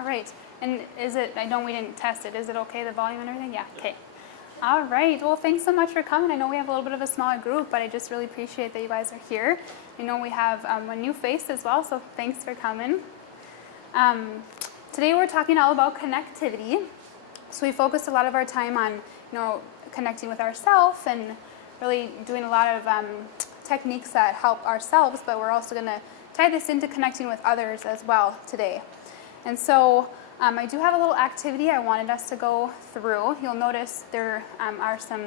All right, and is it, I know we didn't test it, is it okay, the volume and everything? Yeah, okay. All right, well, thanks so much for coming. I know we have a little bit of a smaller group, but I just really appreciate that you guys are here. I know we have a new face as well, so thanks for coming. Today we're talking all about connectivity. So we focused a lot of our time on, connecting with ourselves and really doing a lot of techniques that help ourselves, but we're also going to tie this into connecting with others as well today. And so I do have a little activity I wanted us to go through. You'll notice there are some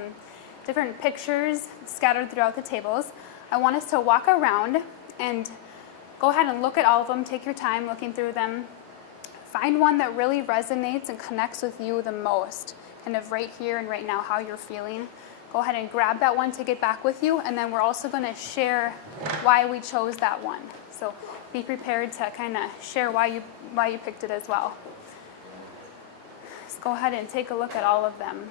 different pictures scattered throughout the tables. I want us to walk around and go ahead and look at all of them. Take your time looking through them. Find one that really resonates and connects with you the most, kind of right here and right now, how you're feeling. Go ahead and grab that one, take it back with you, and then we're also going to share why we chose that one. So be prepared to kind of share why you picked it as well. Let's go ahead and take a look at all of them.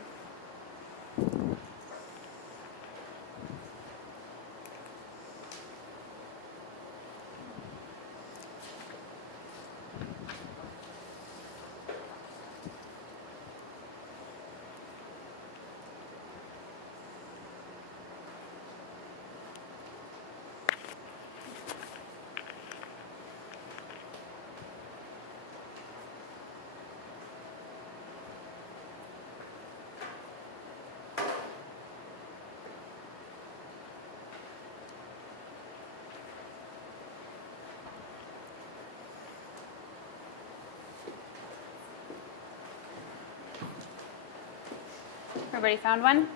Everybody found one?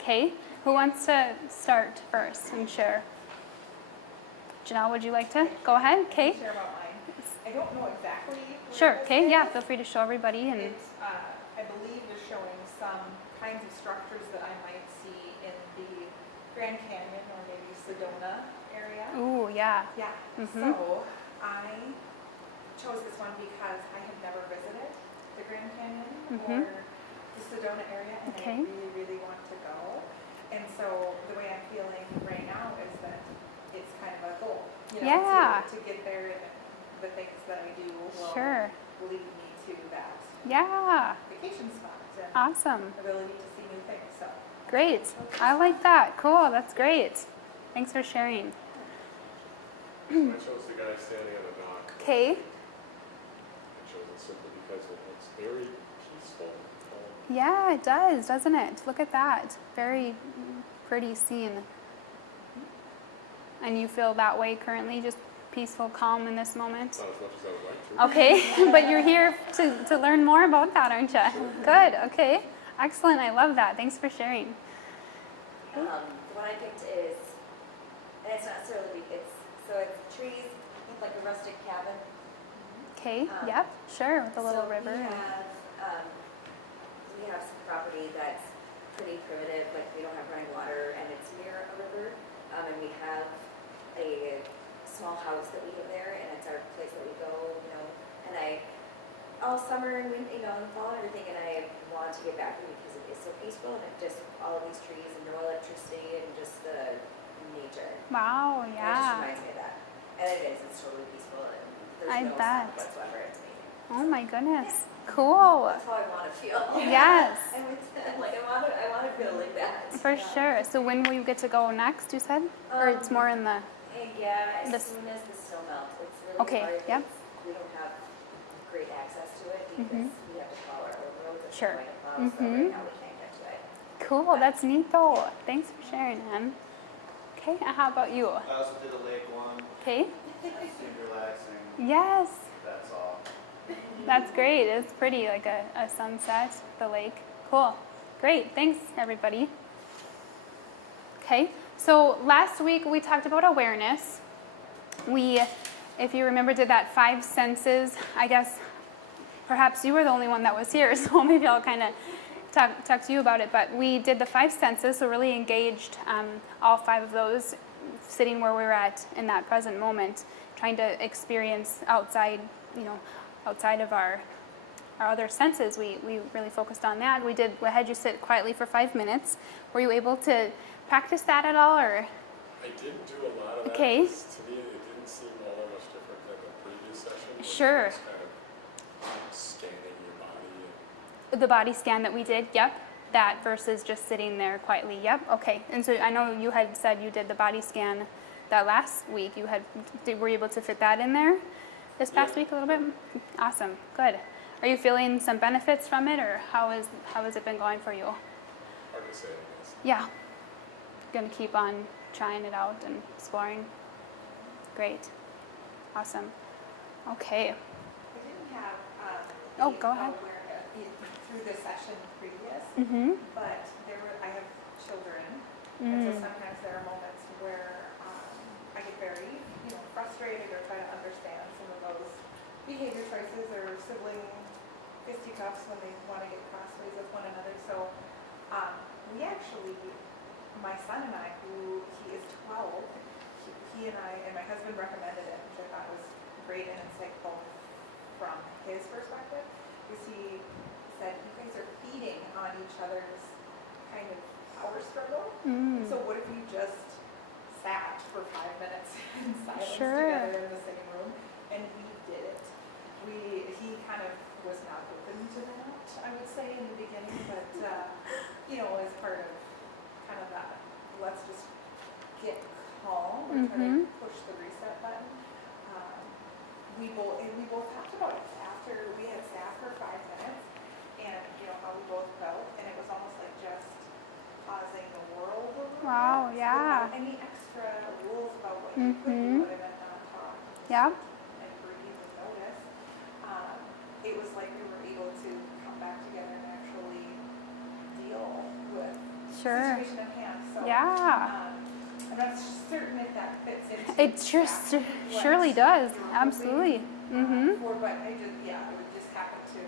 Okay. Who wants to start first and share? Janelle, would you like to? Go ahead. Okay. Share about mine. I don't know exactly. Sure. Okay. Yeah. Feel free to show everybody. And it's, I believe, is showing some kinds of structures that I might see in the Grand Canyon or maybe Sedona area. ooh, yeah. Yeah. Mhm. So I chose this one because I had never visited the Grand Canyon Mhm. or the Sedona area, and Okay. I really, really want to go. And so the way I'm feeling right now is that it's kind of a goal, Yeah. to get there, and the things that I do will Sure. lead me to that Yeah. vacation spot and Awesome. ability to see new things. So Great. I like that. Cool. That's great. Thanks for sharing. I chose the guy standing on the dock. Okay. I chose it simply because it looks very peaceful. Yeah, it does, doesn't it? Look at that. Very pretty scene. And you feel that way currently, just peaceful, calm in this moment? Not as much as I would like to. Okay, but you're here to learn more about that, aren't you? Good, okay. Excellent, I love that. Thanks for sharing. The one I picked is, and it's not necessarily, it's trees with like a rustic cabin. Okay, yep, sure, with a little river. We have some property that's pretty primitive, like we don't have running water and it's near a river. And we have a small house that we live there, and it's our place that we go, and all summer and in the fall and everything, and I want to get back there because it is so peaceful, and it just, all of these trees and no electricity and just the nature. Wow, And it just yeah. reminds me of that. And it is, it's totally peaceful, and there's I no bet. sound whatsoever. It's amazing. Oh my goodness, cool. That's how I want to feel. Yes. I want to feel like that. For sure. So when will you get to go next, you said? Or it's more in the... Yeah, as This- soon as the snow melts. It's really Okay, hard. yep. We don't have great access to it because we have to follow our own roads if Sure. we're going to plow, so right now we can't get to it. Cool, that's neat though. Thanks for sharing, Ann. Okay, how about you? I also did a lake one. Okay. That seemed relaxing. Yes, That's all. that's great. It's pretty, like a sunset, the lake. Cool. Great, thanks everybody. Okay, so last week we talked about awareness. We, if you remember, did that 5 senses. I guess perhaps you were the only one that was here, so maybe I'll kind of talk to you about it. But we did the 5 senses, so really engaged all 5 of those, sitting where we were at in that present moment, trying to experience outside, outside of our other senses. We really focused on that. We had you sit quietly for 5 minutes. Were you able to practice that at all, or? I didn't do a lot of that. Okay. To me, it didn't seem all that much different than the previous session. Sure. It was kind of scanning your body and The body scan that we did, yep. That versus just sitting there quietly, yep. Okay. And so I know you had said you did the body scan that last week. Were you able to fit that in there this past Yeah. week a little bit? Awesome. Good. Are you feeling some benefits from it, or how has it been going for you? hard to say, I guess. Yeah. Gonna keep on trying it out and exploring. Great. Awesome. Okay. I didn't have, Oh, the go ahead. awareness through the session previous, Mm-hmm. but I have children, and so Mm. sometimes there are moments where I get very, frustrated or try to understand some of those behavior choices or sibling fisticuffs when they want to get crossways with one another. So we actually, my son and I, who he is 12, he and my husband recommended it, which I thought was great and insightful from his perspective, because he said, you guys are feeding on each other's kind of power struggle. Mm. So what if you just sat for 5 minutes in silence Sure. together in the same room, and we did it. He kind of was not open to that, I would say, in the beginning, but as part of kind of that, let's just get calm or try to push the reset button. We both talked about it after we had sat for 5 minutes, and how we both felt, and it was almost like just pausing the world a little Wow, bit, yeah. without any extra rules about what you could do other than not talk. Yeah. And breathe and notice. It was like we were able to come back together and actually deal with the Sure. situation at hand. So Yeah. I'm not certain if that fits into It exactly what surely does. you're Absolutely. hoping, but it would just happen to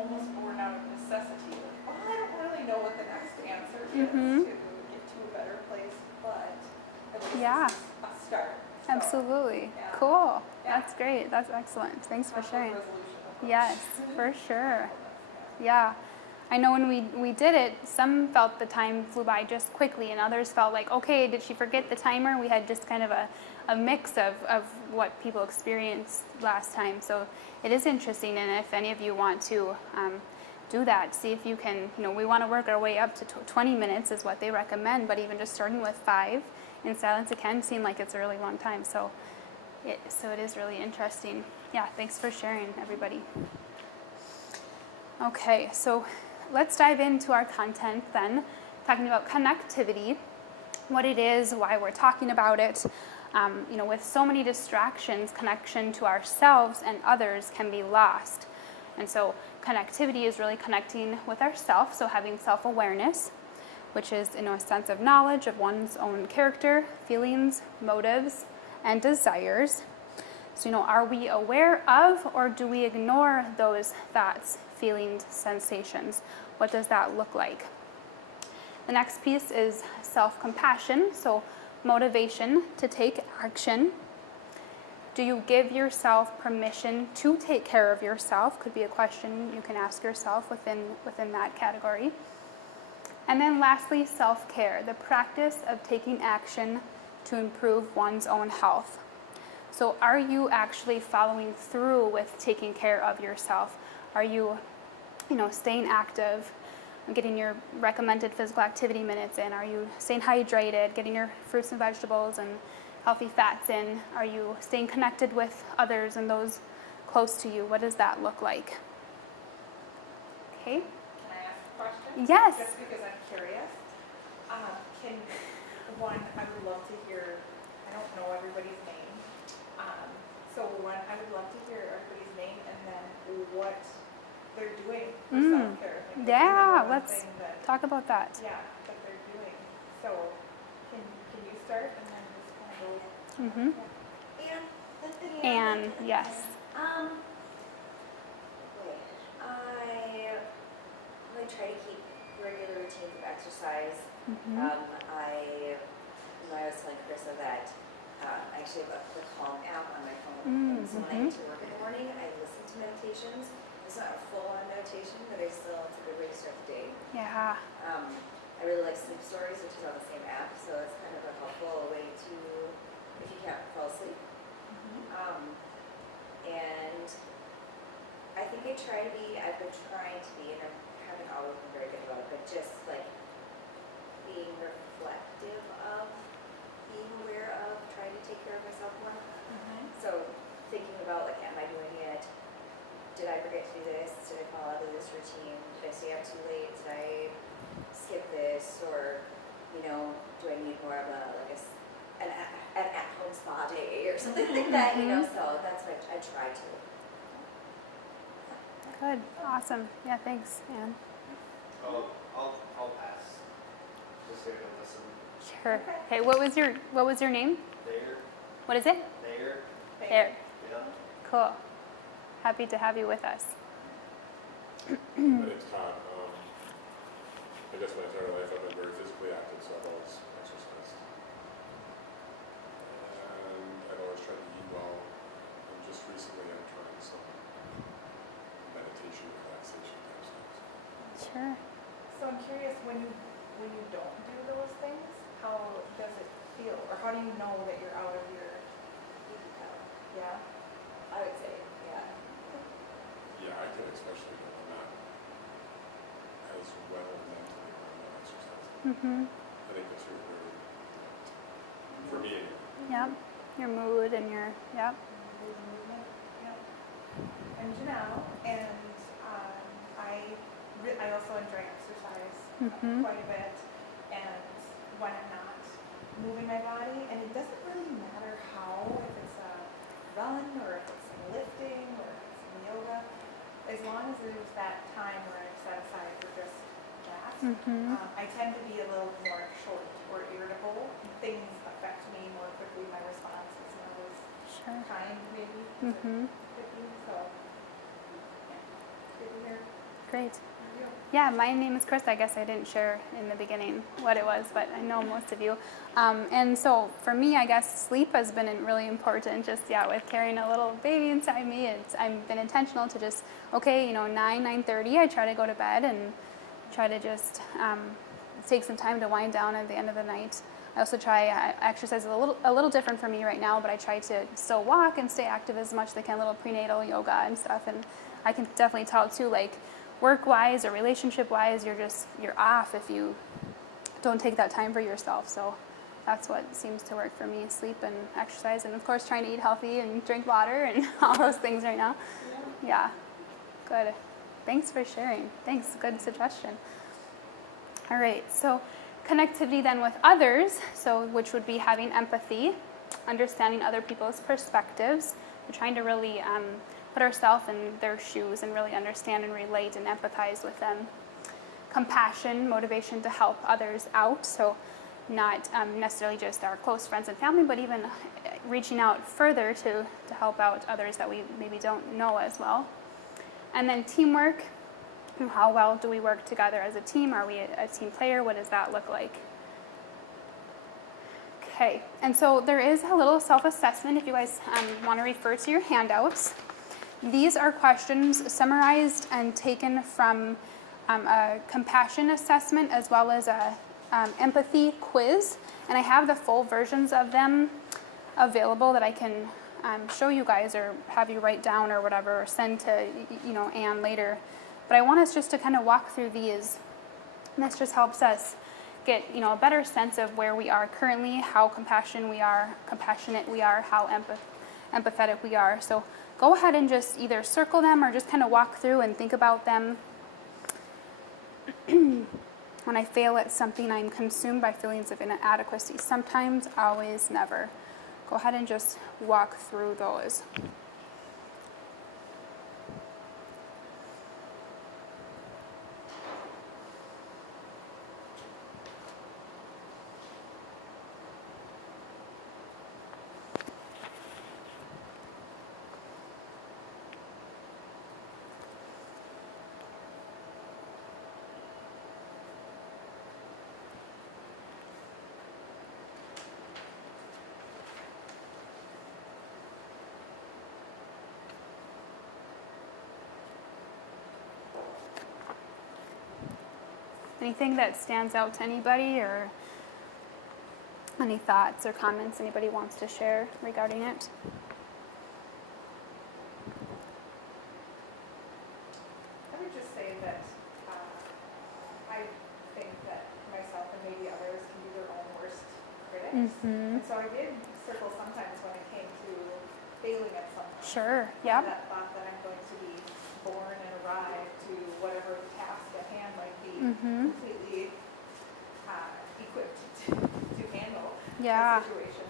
almost born out of necessity. Well, I don't really know what the next answer is to get to a better place, but at least Yeah. this is a start. So, Absolutely. yeah. Cool. Yeah. That's great. That's excellent. Thanks for conflict sharing. resolution approach. Yes, for sure. Yeah. Yeah. I know when we did it, some felt the time flew by just quickly, and others felt like, okay, did she forget the timer? We had just kind of a mix of what people experienced last time. So it is interesting, and if any of you want to do that, see if you can, we want to work our way up to 20 minutes is what they recommend, but even just starting with 5 in silence, it can seem like it's a really long time. So it is really interesting. Yeah, thanks for sharing, everybody. Okay, so let's dive into our content then, talking about connectivity, what it is, why we're talking about it. With so many distractions, connection to ourselves and others can be lost. And so connectivity is really connecting with ourselves, so having self-awareness, which is a sense of knowledge of one's own character, feelings, motives, and desires. So, are we aware of or do we ignore those thoughts, feelings, sensations? What does that look like? The next piece is self-compassion, so motivation to take action. Do you give yourself permission to take care of yourself? Could be a question you can ask yourself within that category. And then lastly, self-care, the practice of taking action to improve one's own health. So are you actually following through with taking care of yourself? Are you, staying active, getting your recommended physical activity minutes in? Are you staying hydrated, getting your fruits and vegetables and healthy fats in? Are you staying connected with others and those close to you? What does that look like? Okay. Can I ask a question? Yes. Just because I'm curious. I would love to hear, I don't know everybody's name. I would love to hear everybody's name and then what they're doing for self-care. Like, what's the Yeah, number one let's thing that, talk about that. yeah, that they're doing. So can you start and then just kind of go? Mm-hmm. And And yes. I really try to keep regular routines of exercise. Mm-hmm. I was telling Carissa that I actually have the Calm app on my phone. And so when I get to work in the morning, I listen to meditations. It's not a full-on meditation, but it's a good way to start the day. Yeah. I really like sleep stories, which is on the same app, so it's kind of a helpful way to, if you can't fall asleep. And I think I've been trying to be, and I haven't always been very good about it, but just like being reflective of, being aware of, trying to take care of myself more. So thinking about like, am I doing it? Did I forget to do this? Did I fall out of this routine? Did I stay up too late? Did I skip this? Or, do I need more of an at-home spa day or something like that, So that's what I try to. Good. Awesome. Yeah, thanks, Anne. I'll pass. Just here to listen. Sure. Okay, what was your name? There. What is it? There. There. Yeah. Cool. Happy to have you with us. My name's Todd. I guess my entire life I've been very physically active, so I've always exercised. And I've always tried to eat well. And just recently I'm trying some meditation, relaxation type stuff. Sure. So I'm curious, when you don't do those things, how does it feel? Or how do you know that you're out of your, yeah? I would say, yeah. Yeah, I can especially when I'm not as well mentally when I'm not exercising. Mm-hmm. I think that's really, for me anyway. Yep. Your mood and your, yep. Movement, yeah. I'm Janelle, and I also enjoy exercise Mm-hmm. quite a bit, and when I'm not moving my body, and it doesn't really matter how, if it's a run, or if it's some lifting, or if it's some yoga, as long as there's that time where I've set aside for just that. Mm-hmm. I tend to be a little more short or irritable. Things affect me more quickly, my response is not as Sure. kind, maybe, as it Mm-hmm. could be, so, yeah, good to hear. Great. You. Yeah, my name is Chris. I guess I didn't share in the beginning what it was, but I know most of you. And so for me, I guess sleep has been really important. Just with carrying a little baby inside me, I've been intentional to just 9:30. I try to go to bed and try to just take some time to wind down at the end of the night. I also try exercise is a little different for me right now, but I try to still walk and stay active as much as I can. Little prenatal yoga and stuff, and I can definitely tell too, like, work-wise or relationship-wise, you're off if you don't take that time for yourself. So that's what seems to work for me: sleep and exercise, and of course trying to eat healthy and drink water and all those things right now. Yeah, good. Thanks for sharing. Thanks, good suggestion. All right, so connectivity then with others, so which would be having empathy, understanding other people's perspectives. We're trying to really put ourselves in their shoes and really understand and relate and empathize with them. Compassion, motivation to help others out, so not necessarily just our close friends and family, but even reaching out further to help out others that we maybe don't know as well. And then teamwork, how well do we work together as a team? Are we a team player? What does that look like? Okay, and so there is a little self-assessment if you guys want to refer to your handouts. These are questions summarized and taken from a compassion assessment as well as a empathy quiz, and I have the full versions of them available that I can show you guys or have you write down or whatever, or send to Anne later. But I want us just to kind of walk through these, and this just helps us get a better sense of where we are currently, how compassionate we are, how empathetic we are. So go ahead and just either circle them or just kind of walk through and think about them. When I fail at something, I'm consumed by feelings of inadequacy. Sometimes, always, never. Go ahead and just walk through those. Anything that stands out to anybody, or any thoughts or comments anybody wants to share regarding it? just say that I think that myself and maybe others can be their own worst critics. Mm-hmm. And so I did circle sometimes when it came to failing at something. Sure. Yeah. Yep. That thought that I'm going to be born and arrive to whatever the task at hand might be, Mm-hmm. completely equipped to handle Yeah. the situation.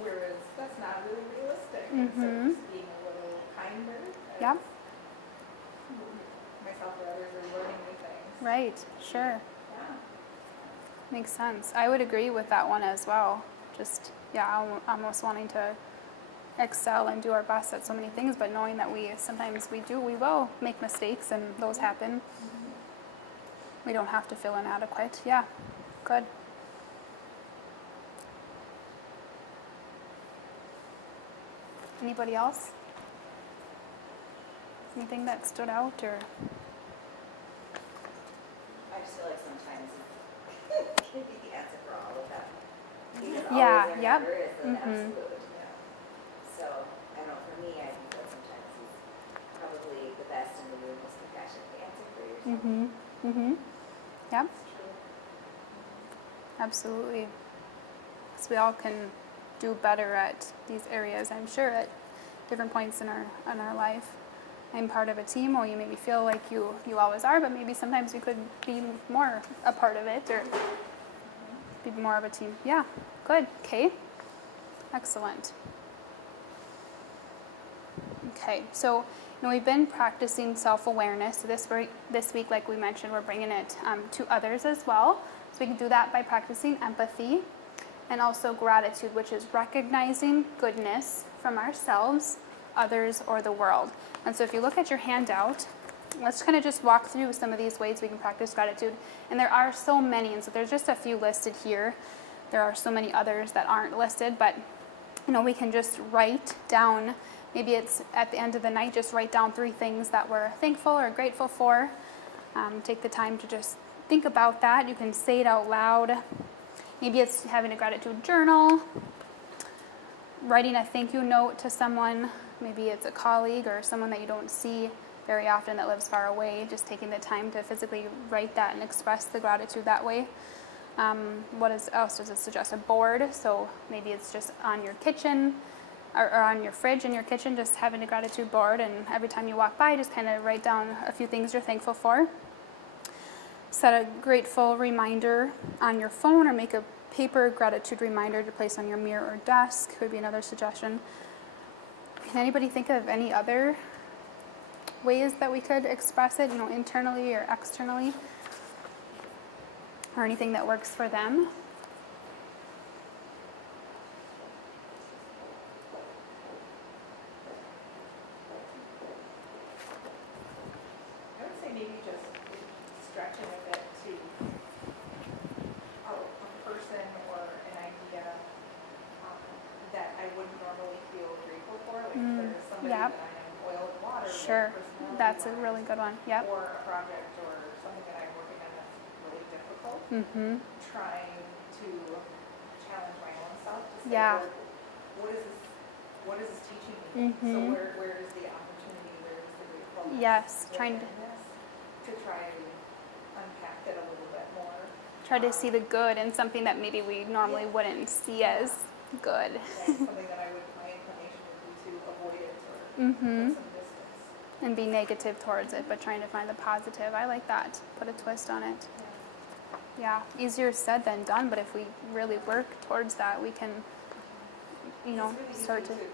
Whereas that's not really realistic. Mhm. So just being a little kinder. Yep. as Myself or others are learning new things. Right. Sure. Yeah. Makes sense. I would agree with that one as well. Just, yeah, almost wanting to excel and do our best at so many things, but knowing that we will make mistakes and those happen. We don't have to feel inadequate. Yeah. Good. Anybody else? Anything that stood out or? I just feel like sometimes can be the answer for all of them. Because Yeah, always their yep. number is an Mhm. absolute. So, I don't know, for me, I think that sometimes is probably the best and the most compassionate answer for yourself. Mhm. Mhm. Yep. It's true. Absolutely. Because we all can do better at these areas, I'm sure, at different points in our life. I'm part of a team, or you maybe feel like you always are, but maybe sometimes you could be more a part of it or be more of a team. Yeah, good. Okay. Excellent. Okay, so we've been practicing self-awareness. So this week, like we mentioned, we're bringing it to others as well. So we can do that by practicing empathy and also gratitude, which is recognizing goodness from ourselves, others, or the world. And so if you look at your handout, let's kind of just walk through some of these ways we can practice gratitude. And there are so many, and so there's just a few listed here. There are so many others that aren't listed, but we can just write down, maybe it's at the end of the night, just write down 3 things that we're thankful or grateful for. Take the time to just think about that. You can say it out loud. Maybe it's having a gratitude journal, writing a thank you note to someone. Maybe it's a colleague or someone that you don't see very often that lives far away. Just taking the time to physically write that and express the gratitude that way. What else does it suggest? A board. So maybe it's just on your kitchen or on your fridge in your kitchen, just having a gratitude board. And every time you walk by, just kind of write down a few things you're thankful for. Set a grateful reminder on your phone, or make a paper gratitude reminder to place on your mirror or desk would be another suggestion. Can anybody think of any other ways that we could express it, internally or externally? Or anything that works for them? I would say maybe just stretching a bit to a person or an idea that I wouldn't normally feel grateful for. Like if there's somebody Yep. that I am oil and water with, Sure. That's a personality-wise, really good one. Yep. or a project or something that I'm working on that's really difficult. Mm-hmm. Trying to challenge my own self to say, Yeah. well, what is this teaching me? So Mhm. where is the opportunity? Where is the gratefulness? Yes, trying to- within this? To try to unpack it a little bit more. Try to see the good in something that maybe we normally wouldn't see as good. And something that my inclination would be to avoid it or Mm-hmm. put some distance. And be negative towards it, but trying to find the positive. I like that. Put a twist on it. Yeah, easier said than done, but if we really work towards that, we can, It's really start to. easy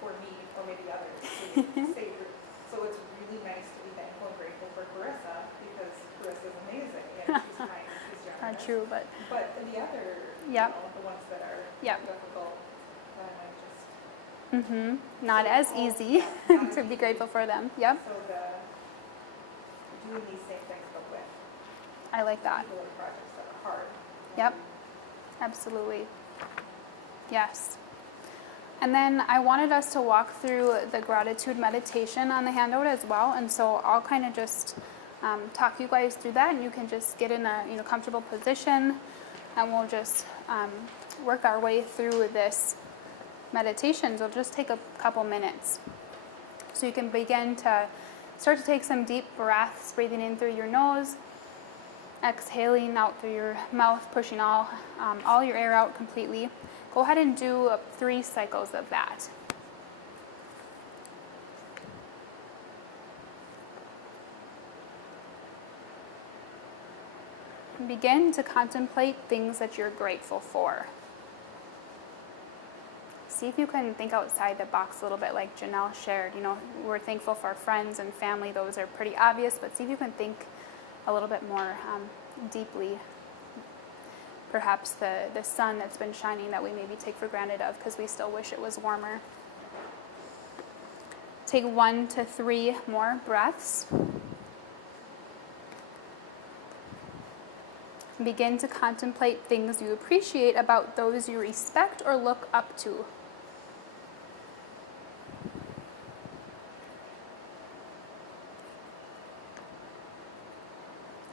for me or maybe others to say, so it's really nice to be thankful and grateful for Carissa because Carissa's amazing and she's kind, she's generous. Not true, but But the other, Yep. the ones that are Yep. difficult, that I might just, not So, as easy not as to be easy. grateful for them. Yep, so doing these same things but with I like that. people and projects that are hard. Yep, absolutely. Yes. And then I wanted us to walk through the gratitude meditation on the handout as well. And so I'll kind of just talk you guys through that, and you can just get in a comfortable position, and we'll just work our way through this meditation. So it'll just take a couple minutes. So you can begin to start to take some deep breaths, breathing in through your nose, exhaling out through your mouth, pushing all your air out completely. Go ahead and do 3 cycles of that. Begin to contemplate things that you're grateful for. See if you can think outside the box a little bit, like Janelle shared. You know, we're thankful for our friends and family. Those are pretty obvious, but see if you can think a little bit more deeply. Perhaps the sun that's been shining that we maybe take for granted of because we still wish it was warmer. Take 1 to 3 more breaths. Begin to contemplate things you appreciate about those you respect or look up to.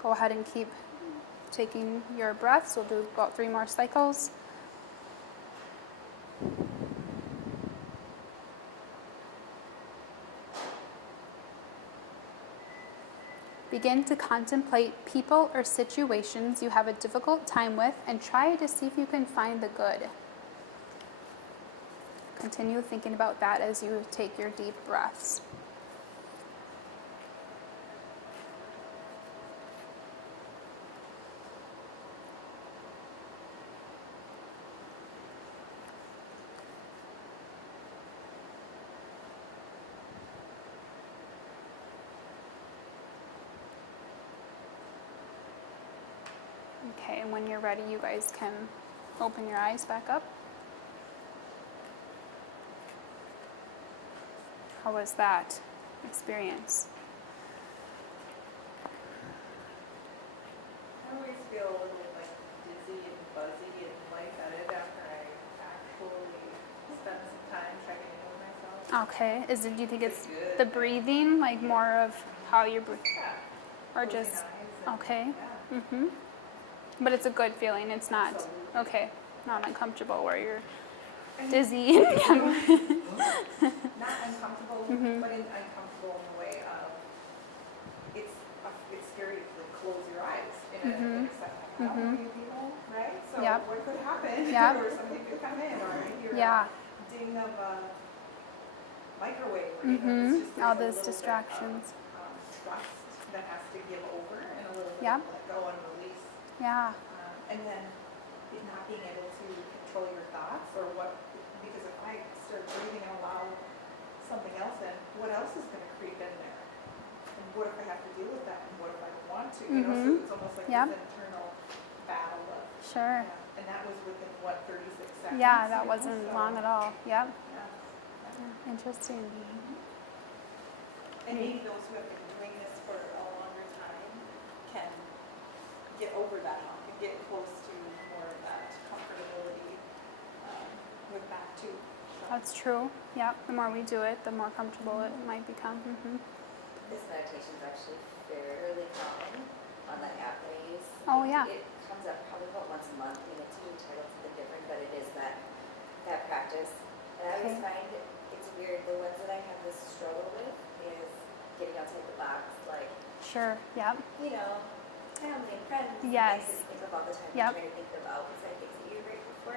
Go ahead and keep taking your breaths. We'll do about 3 more cycles. Begin to contemplate people or situations you have a difficult time with and try to see if you can find the good. Continue thinking about that as you take your deep breaths. Okay, and when you're ready, you guys can open your eyes back up. How was that experience? I always feel a little like dizzy and fuzzy and lightheaded after I actually spend some time checking in with myself. Okay, do you think it's Good. the breathing, like more of how you're breathing, Yeah. or Closing just, eyes and- okay? Yeah. Mm-hmm. But it's a good feeling, it's not, Absolutely. okay, not uncomfortable where you're And dizzy. Not uncomfortable, Mhm. but uncomfortable in the way of it's scary to like close your eyes in a second. I don't want to be home, right? So Yep. what could happen? Yep. Or somebody could come in, or I hear Yeah. a ding of a microwave. Or, Mhm. it's just, All there's a those little distractions. bit of trust that has to give over, and a little bit Yep. of let go and release. Yeah. And then it not being able to control your thoughts or what, because if I start breathing and allow something else in, what else is going to creep in there? And what if I have to deal with that? And what if I don't want to? You know, so it's almost like Yep. this internal battle of, Sure. yeah. And that was within what, 36 seconds? Yeah, that you know? wasn't So, long at all. Yep. Yeah. Interesting. And maybe those who have been doing this for a longer time can get over that hump and get close to more of that comfortability with that too. So, That's true. Yep. The more we do it, the more comfortable it might become. This meditation is actually fairly common on the app that I use. Oh, yeah. It comes up probably about once a month. I mean, it's usually titled something different, but it is that practice. And I always Okay. find it's weird. The ones that I have this struggle with is getting outside the box, like, Sure. Yep. you know, family and friends. and Yes. things that you think of all the time. Yep. You're trying to think about besides things that you're grateful for.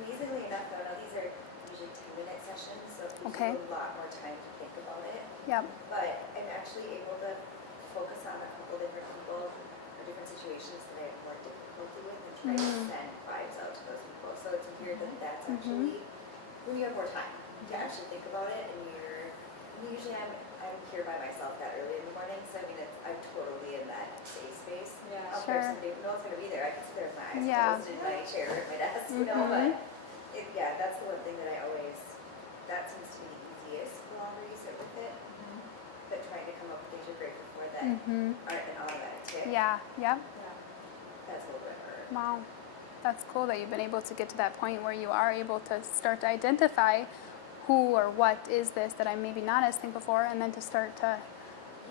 Amazingly enough, though, now these are usually 10-minute sessions, so it gives Okay. you a lot more time to think about it. Yep. But I'm actually able to focus on a couple different people or different situations that I have more difficulty with and try to send vibes out to those people. So it's weird that that's actually, when you have more time to actually think about it, and usually I'm here by myself that early in the morning, so I mean, I'm totally in that safe space. Yeah. Out Sure. there, somebody who knows going to be there. I can sit there with my eyes Yeah. closed in my chair at my desk, you know, but yeah, that's the one thing that that seems to be the easiest the longer you sit with it. But trying to come up with things you're grateful for that aren't an automatic tick. Yeah. Yep. That's a little bit harder. Wow. That's cool that you've been able to get to that point where you are able to start to identify who or what is this that I'm maybe not as thankful for, and then to start to,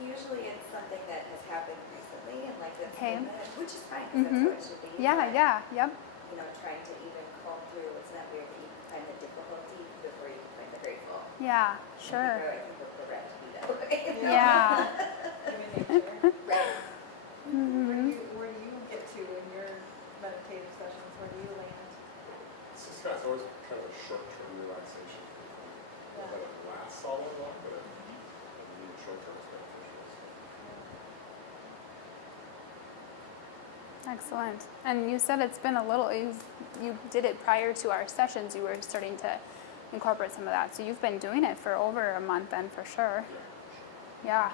Usually it's something that has happened recently and like that's Okay. been which is fine because that's what it should be. yeah, but, yeah, yep, You know, trying to even comb through, it's not weird that you find the difficulty before you find the grateful. yeah, I sure. think we're programmed to do that. way. Yeah. Human nature. Right. Mhm. Where do you get to in your meditative sessions? Where do you land? It's just it's always kind of a short-term relaxation. Not that it lasts all day long, but in short-term it's beneficial. Excellent. And you said it's been a little, you did it prior to our sessions, you were starting to incorporate some of that. So you've been doing it for over a month then for sure. Yeah.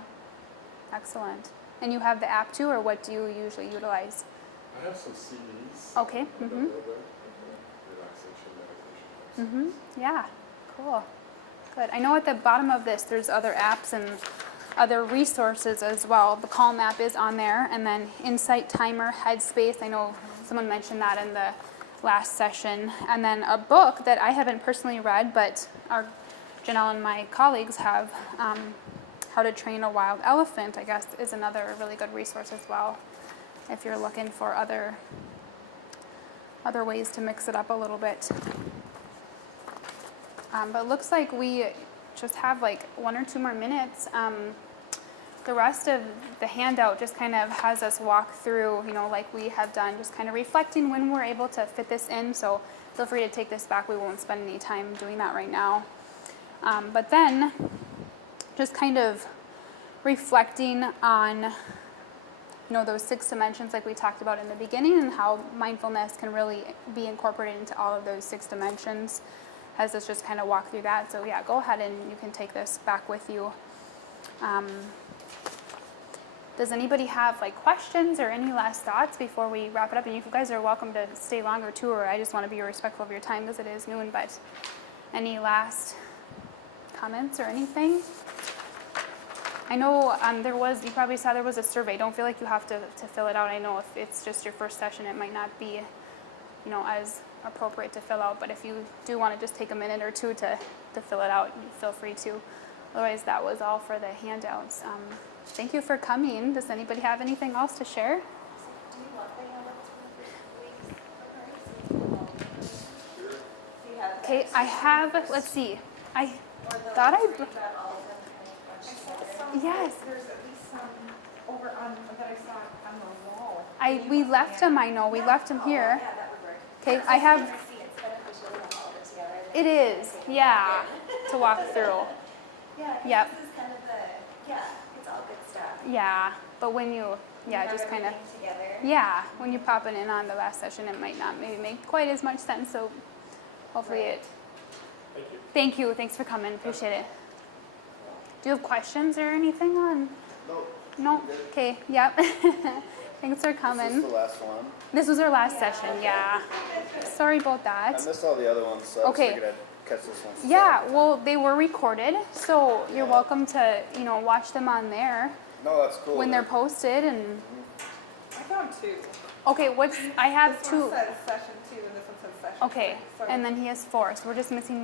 Excellent. And you have the app too, or what do you usually utilize? I have some CDs. Okay. I've done a Mhm. little bit. Relaxation, meditation. Mhm. Yeah. Cool. Good. I know at the bottom of this there's other apps and other resources as well. The Calm app is on there, and then Insight Timer, Headspace. I know someone mentioned that in the last session. And then a book that I haven't personally read, but our Janelle and my colleagues have, How to Train a Wild Elephant, I guess, is another really good resource as well, if you're looking for other ways to mix it up a little bit. But it looks like we just have like 1 or 2 more minutes. The rest of the handout just kind of has us walk through, like we have done, just kind of reflecting when we're able to fit this in. So feel free to take this back. We won't spend any time doing that right now. But then just kind of reflecting on, those 6 dimensions like we talked about in the beginning, and how mindfulness can really be incorporated into all of those 6 dimensions. Has us just kind of walk through that. So yeah, go ahead and you can take this back with you. Does anybody have like questions or any last thoughts before we wrap it up? And you guys are welcome to stay longer too, or I just want to be respectful of your time because it is noon. But any last comments or anything? I know you probably saw there was a survey. Don't feel like you have to fill it out. I know if it's just your first session, it might not be, as appropriate to fill out. But if you do want to just take a minute or 2 to fill it out, feel free to. Otherwise, that was all for the handouts. Thank you for coming. Does anybody have anything else to share? Do you want the handouts for the week's? Do you have Okay, I have, let's see. I Or the thought ones I where you've got all of them kind of I bunched saw together? some, Yes. there's at least some over on, that I saw on the wall. we left them, I know. We left them Oh, here. yeah, that would work. Okay, So I you have, can see it's beneficial to have all of it together. and it then is, take a yeah, look to walk through. Yeah, 'cause Yep. this is kind of it's all good stuff. Yeah, but when you, You have just kind of, everything together. yeah, when you pop it in on the last session, it might not maybe make quite as much sense. So hopefully Right. it. Thank you. Thank you. Thanks for coming. Appreciate it. Do you have questions or anything on? No. No? Okay, yep. Thanks for Is this coming. the last one? This was our last session, yeah. Sorry about I that. missed all the other ones, so I Okay. just figured I'd catch this one. Yeah, well, they were recorded, so you're welcome to, watch them on there No, that's cool. when they're posted. And I found 2. okay, I have This 2. one says session 2 and this one says session 3. Okay, So and then he has 4, so we're just missing